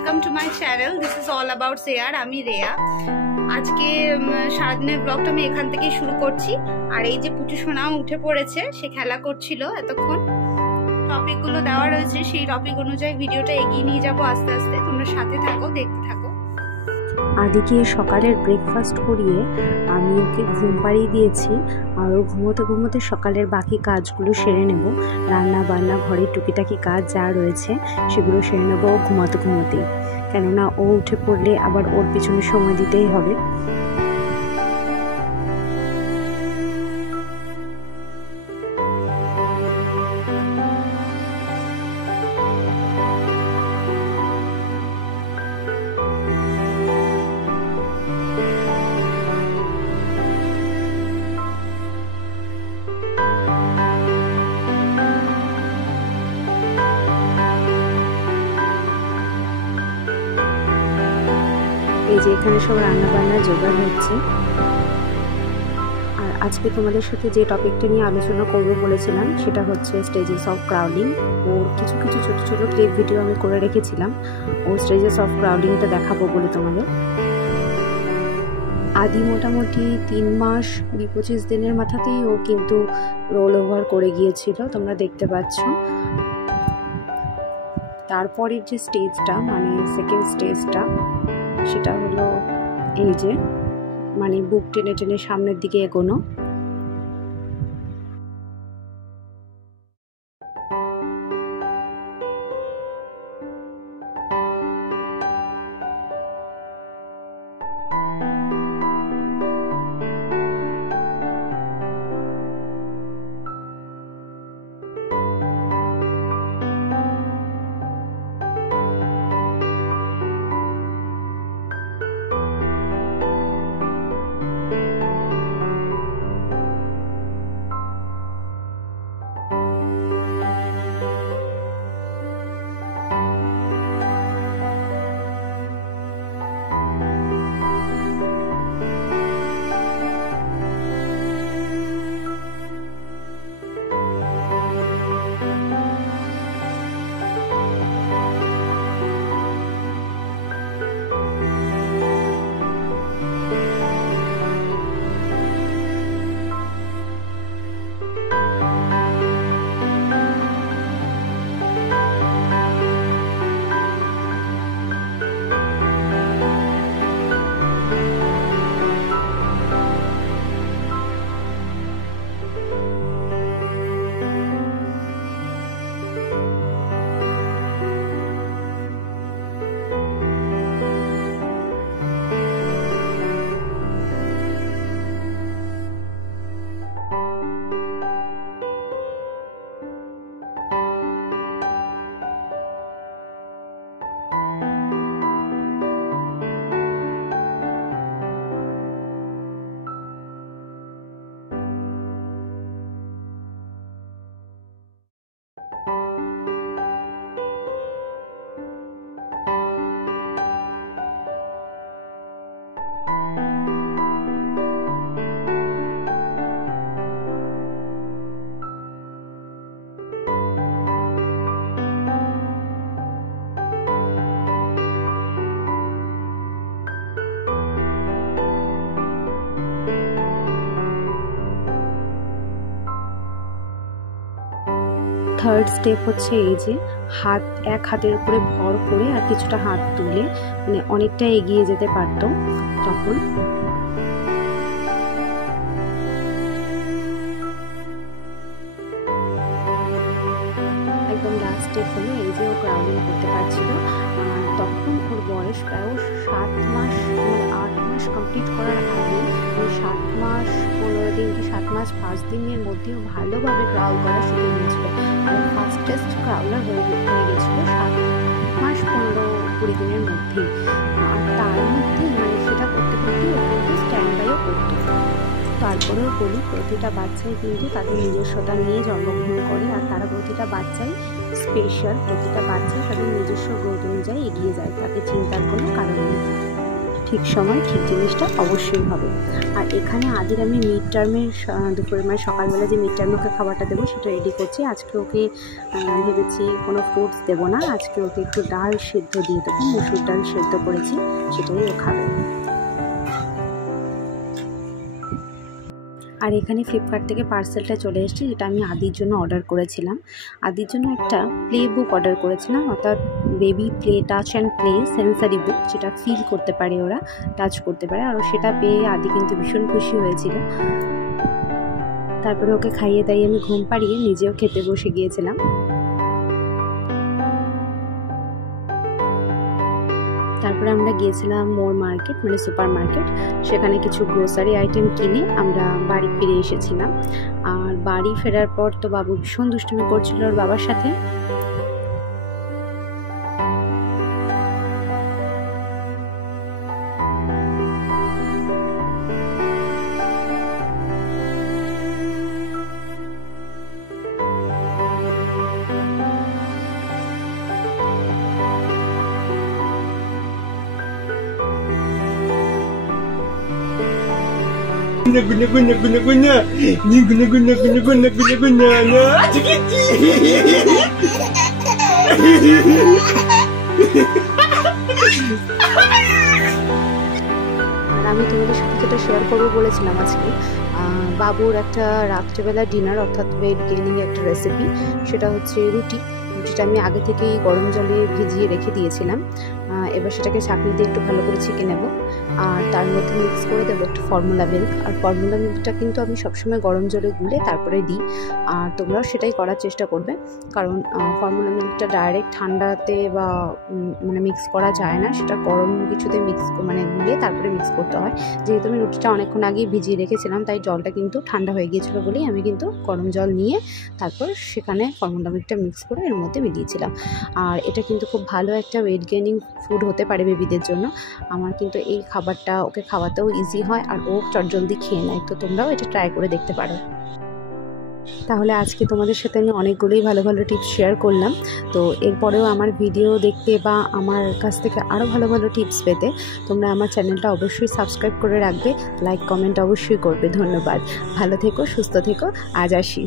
Welcome to my channel. This is all about share. আমি রেয়া। আজকে সারাদিনের ব্লগটা আমি এখান থেকেই শুরু করছি। আর এই যে পুটু সোনাও উঠে পড়েছে, সে খেলা করছিল এতক্ষণ। টপিকগুলো দেওয়া রয়েছে, সেই টপিক অনুযায়ী ভিডিওটা এগিয়ে নিয়ে যাবো আস্তে আস্তে। তোমরা সাথে থাকো, দেখতে থাকো। আদিকে সকালের ব্রেকফাস্ট করিয়ে আমি ওকে ঘুম পাড়িয়ে দিয়েছি। আর ও ঘুমোতে ঘুমোতে সকালের বাকি কাজগুলো সেরে নেব। রান্না বান্না, ঘরের টুকিটাকি কাজ যা রয়েছে সেগুলো সেরে নেবো ঘুমাতে ঘুমোতেই, কেননা ও উঠে পড়লে আবার ওর পিছনে সময় দিতেই হবে। এই যে এখানে সব রান্না বান্না জোগাড় হচ্ছে। আর আজকে তোমাদের সাথে যে টপিকটা নিয়ে আলোচনা করবো বলেছিলাম সেটা হচ্ছে স্টেজেস অফ ক্রাউডিং। ওর কিছু কিছু ছোট ছোট ক্লিপ ভিডিও আমি করে রেখেছিলাম ও স্টেজেস অফ ক্রাউডিংটা দেখাবো বলে তোমাদের। আদি মোটামুটি 3 মাস 25 দিনের মাথাতেই ও কিন্তু রোল ওভার করে গিয়েছিল, তোমরা দেখতে পাচ্ছ। তারপরের যে স্টেজটা মানে সেকেন্ড স্টেজটা সেটা হলো এই যে মানে বুক টেনে টেনে সামনের দিকে এগোনো। থার্ড স্টেপ হচ্ছে এই যে হাত এক হাতের উপরে ভর করে আর কিছুটা হাত তুলে মানে অনেকটা এগিয়ে যেতে পারতো তখন। একদম লাস্ট স্টেপ হলো এই যে ও ক্রাউডিং করতে পারছিল। তখন ওর বয়স প্রায় 7 মাস মানে 8 মাস কমপ্লিট করার আগে 7 মাস 15 দিন কি 7 মাস 5 দিনের মধ্যেও ভালোভাবে ক্রাউল করা শুরু হয়েছিল। আর ফাস্টেস্ট ক্রাউলার হয়ে গেছিল 7 মাস 15-20 দিনের মধ্যেই। আর তার মধ্যে মানে সেটা করতে করতে ও কিন্তু স্ট্যান্ড বাইও করতো। তারপরেও বলি প্রতিটা বাচ্চাই কিন্তু তাদের নিজস্বতা নিয়ে জন্মগ্রহণ করে আর তারা প্রতিটা বাচ্চাই স্পেশাল। প্রতিটা বাচ্চাই তাদের নিজস্ব গ্রোথ অনুযায়ী এগিয়ে যায়, তাতে চিন্তার কোনো কারণ নেই। ঠিক সময় ঠিক জিনিসটা অবশ্যই হবে। আর এখানে আদির আমি মিড টার্মের দুপুরে মানে সকালবেলা যে মিড টার্মে ওকে খাবারটা দেবো সেটা রেডি করছি। আজকে ওকে ভেবেছি কোনো ফ্রুটস দেবো না, আজকে ওকে একটু ডাল সেদ্ধ দিয়ে দেবো, মসুর ডাল সেদ্ধ করেছি, সেটাই ও খাবে। আর এখানে ফ্লিপকার্ট থেকে পার্সেলটা চলে এসেছে, যেটা আমি আদির জন্য অর্ডার করেছিলাম। আদির জন্য একটা প্লে বুক অর্ডার করেছিলাম, অর্থাৎ baby play touch and play sensory book, যেটা ফিল করতে পারে ওরা, টাচ করতে পারে। আর সেটা পেয়ে আদি কিন্তু ভীষণ খুশি হয়েছিল। তারপরে ওকে খাইয়ে দাইয়ে আমি ঘুম পাড়িয়ে নিজেও খেতে বসে গিয়েছিলাম। তারপরে আমরা গিয়েছিলাম মোর মার্কেট মানে সুপার মার্কেট, সেখানে কিছু গ্রোসারি আইটেম কিনে আমরা বাড়ি ফিরে এসেছিলাম। আর বাড়ি ফেরার পর তো বাবু ভীষণ দুষ্টুমি করছিল ওর বাবার সাথে। Guna ni guna na cikiti. আমি তোমাদের সাথে যেটা শেয়ার করবো বলেছিলাম আজকে, বাবুর একটা রাত্রেবেলা ডিনার অর্থাৎ ওয়েট গেইনিং একটা রেসিপি, সেটা হচ্ছে রুটিটা আমি আগে থেকেই গরম জলে ভিজিয়ে রেখে দিয়েছিলাম। এবার সেটাকে ছাঁকনিতে একটু ভালো করে ছেঁকে নেব, আর তার মধ্যে মিক্স করে দেবো একটু ফর্মুলা মিল্ক। আর ফর্মুলা মিল্কটা কিন্তু আমি সবসময় গরম জলে গুলে তারপরে দিই, আর তোমরাও সেটাই করার চেষ্টা করবে, কারণ ফর্মুলা মিল্কটা ডাইরেক্ট ঠান্ডাতে বা মানে মিক্স করা যায় না, সেটা গরম কিছুতে মিক্স মানে গুলে তারপরে মিক্স করতে হয়। যেহেতু আমি রুটিটা অনেকক্ষণ আগেই ভিজিয়ে রেখেছিলাম, তাই জলটা কিন্তু ঠান্ডা হয়ে গিয়েছিলো বলেই আমি কিন্তু গরম জল নিয়ে তারপর সেখানে ফর্মুলা মিল্কটা মিক্স করে এর মধ্যে মিলিয়েছিলাম। আর এটা কিন্তু খুব ভালো একটা ওয়েট গেইনিং ফুড হতে পারে বেবিদের জন্য। আমার কিন্তু এই খাবারটা ওকে খাওয়াতেও ইজি হয়, আর ও চটজলদি খেয়ে নেয়, তো তোমরাও এটা ট্রাই করে দেখতে পারো। তাহলে আজকে তোমাদের সাথে আমি অনেকগুলোই ভালো ভালো টিপস শেয়ার করলাম। তো এরপরেও আমার ভিডিও দেখতে বা আমার কাছ থেকে আরও ভালো ভালো টিপস পেতে তোমরা আমার চ্যানেলটা অবশ্যই সাবস্ক্রাইব করে রাখবে, লাইক কমেন্ট অবশ্যই করবে। ধন্যবাদ, ভালো থেকো, সুস্থ থেকো, আজ আসি।